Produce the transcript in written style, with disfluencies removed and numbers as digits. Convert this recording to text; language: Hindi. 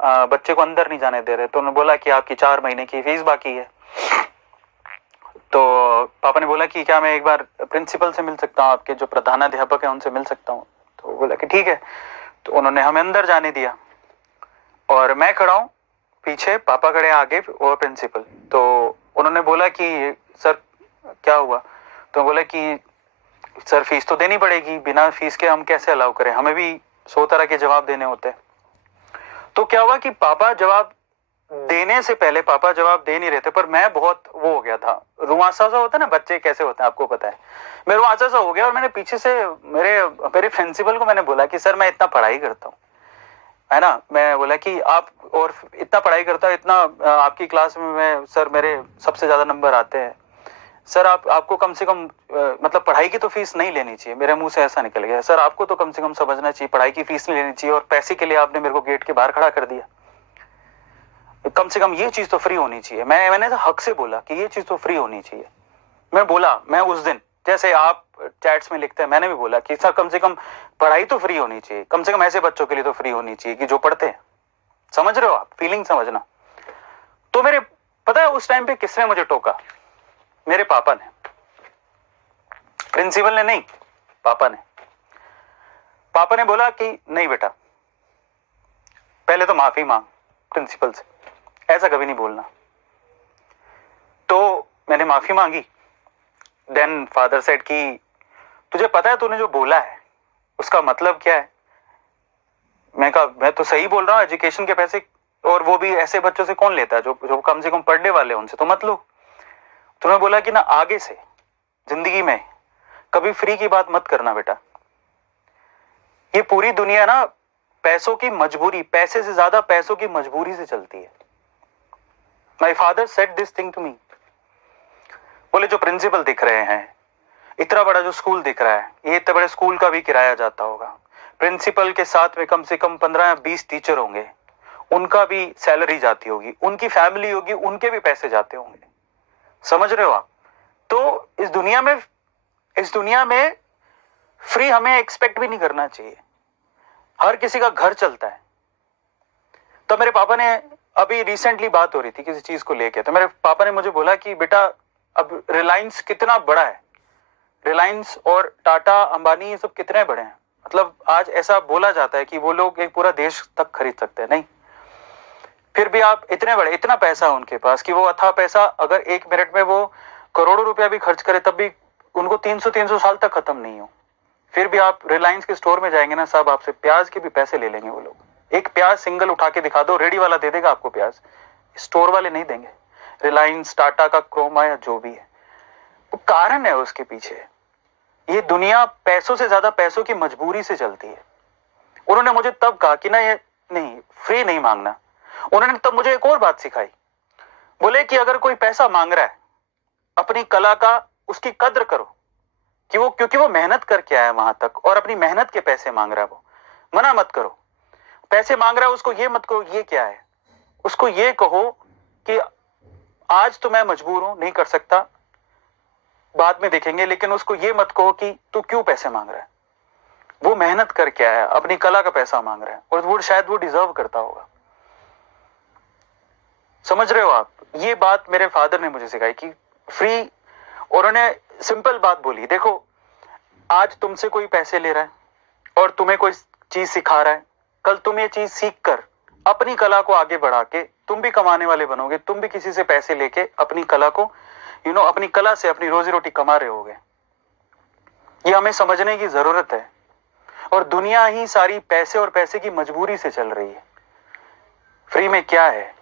बच्चे को अंदर नहीं जाने दे रहे। तो उन्होंने बोला कि आपकी 4 महीने की फीस बाकी है। तो पापा ने बोला कि क्या मैं एक बार प्रिंसिपल से मिल सकता हूँ, आपके जो प्रधानाध्यापक है उनसे मिल सकता हूँ। तो बोला कि ठीक है। तो उन्होंने हमें अंदर जाने दिया और मैं खड़ा हूँ पीछे, पापा खड़े आगे और प्रिंसिपल। तो उन्होंने बोला कि सर क्या हुआ? तो बोला कि सर फीस तो देनी पड़ेगी, बिना फीस के हम कैसे अलाउ करें, हमें भी 100 तरह के जवाब देने होते हैं। तो क्या हुआ कि पापा जवाब देने से पहले, पापा जवाब दे नहीं रहे थे, पर मैं बहुत वो हो गया था, रुआसा सा होता है ना, बच्चे कैसे होते हैं आपको पता है, मैं रुआसा सा हो गया और मैंने पीछे से मेरे मेरे प्रिंसिपल को मैंने बोला कि सर मैं इतना पढ़ाई करता हूँ, है ना, मैं बोला कि आप और इतना पढ़ाई करता हूँ, इतना आपकी क्लास में मैं, सर मेरे सबसे ज्यादा नंबर आते हैं, सर आपको कम से कम मतलब पढ़ाई की तो फीस नहीं लेनी चाहिए। मेरे मुंह से ऐसा निकल गया, सर आपको तो कम से कम समझना चाहिए पढ़ाई की फीस नहीं लेनी चाहिए, और पैसे के लिए आपने मेरे को गेट के बाहर खड़ा कर दिया। कम से कम ये चीज तो फ्री होनी चाहिए। मैंने तो हक से बोला कि ये चीज तो फ्री होनी चाहिए। मैं बोला, मैं उस दिन जैसे आप चैट्स में लिखते हैं, मैंने भी बोला कि सर कम से कम पढ़ाई तो फ्री होनी चाहिए, कम से कम ऐसे बच्चों के लिए तो फ्री होनी चाहिए कि जो पढ़ते हैं। समझ रहे हो आप, फीलिंग समझना। तो मेरे पता है उस टाइम पे किसने मुझे टोका? मेरे पापा ने, प्रिंसिपल ने नहीं, पापा ने। पापा ने बोला कि नहीं बेटा, पहले तो माफी मांग प्रिंसिपल से, ऐसा कभी नहीं बोलना। तो मैंने माफी मांगी। देन फादर सेड कि तुझे पता है तूने जो बोला है उसका मतलब क्या है? मैं कहा मैं तो सही बोल रहा हूँ, एजुकेशन के पैसे, और वो भी ऐसे बच्चों से कौन लेता है जो कम से कम पढ़ने वाले, उनसे तो मत लो। तो मैं बोला कि ना आगे से जिंदगी में कभी फ्री की बात मत करना बेटा। ये पूरी दुनिया ना पैसों की मजबूरी, पैसे से ज्यादा पैसों की मजबूरी से चलती है। My father said this thing to me. बोले जो प्रिंसिपल दिख रहे हैं, इतना बड़ा जो स्कूल दिख रहा है, ये इतने बड़े स्कूल का भी किराया जाता होगा, प्रिंसिपल के साथ में कम से कम 15 या 20 टीचर होंगे, उनका भी सैलरी जाती होगी, उनकी फैमिली होगी, उनके भी पैसे जाते होंगे। समझ रहे हो आप? तो इस दुनिया में फ्री हमें एक्सपेक्ट भी नहीं करना चाहिए। हर किसी का घर चलता है। तो मेरे पापा ने, अभी रिसेंटली बात हो रही थी किसी चीज को लेके, तो मेरे पापा ने मुझे बोला कि बेटा अब रिलायंस कितना बड़ा है, रिलायंस और टाटा अंबानी ये सब कितने बड़े हैं, मतलब आज ऐसा बोला जाता है कि वो लोग एक पूरा देश तक खरीद सकते हैं। नहीं, फिर भी आप इतने बड़े, इतना पैसा उनके पास कि वो अथाह पैसा, अगर 1 मिनट में वो करोड़ों रुपया भी खर्च करे तब भी उनको 300 साल तक खत्म नहीं हो। फिर भी आप रिलायंस के स्टोर में जाएंगे ना, सब आपसे प्याज के भी पैसे ले लेंगे वो लोग। एक प्याज सिंगल उठा के दिखा दो, रेडी वाला दे देगा आपको प्याज, स्टोर वाले नहीं देंगे। रिलायंस, टाटा का क्रोमा या जो भी है, वो कारण है उसके पीछे। ये दुनिया पैसों से ज्यादा पैसों की मजबूरी से चलती है। उन्होंने मुझे तब कहा कि ना ये नहीं, फ्री नहीं मांगना। उन्होंने तब मुझे एक और बात सिखाई। बोले कि अगर कोई पैसा मांग रहा है, अपनी कला का उसकी कद्र करो, कि वो, क्योंकि वो मेहनत करके आया वहां तक और अपनी मेहनत के पैसे मांग रहा है। वो मना मत करो। पैसे मांग रहा है उसको ये मत कहो ये क्या है, उसको ये कहो कि आज तो मैं मजबूर हूं, नहीं कर सकता, बाद में देखेंगे, लेकिन उसको ये मत कहो कि तू क्यों पैसे मांग रहा है। वो मेहनत करके आया, अपनी कला का पैसा मांग रहा है, और वो शायद वो डिजर्व करता होगा। समझ रहे हो आप? ये बात मेरे फादर ने मुझे सिखाई कि फ्री, और उन्होंने सिंपल बात बोली, देखो आज तुमसे कोई पैसे ले रहा है और तुम्हें कोई चीज सिखा रहा है, कल तुम ये चीज सीख कर अपनी कला को आगे बढ़ा के तुम भी कमाने वाले बनोगे, तुम भी किसी से पैसे लेके अपनी कला को अपनी कला से अपनी रोजी रोटी कमा रहे होगे। ये हमें समझने की जरूरत है। और दुनिया ही सारी पैसे और पैसे की मजबूरी से चल रही है। फ्री में क्या है?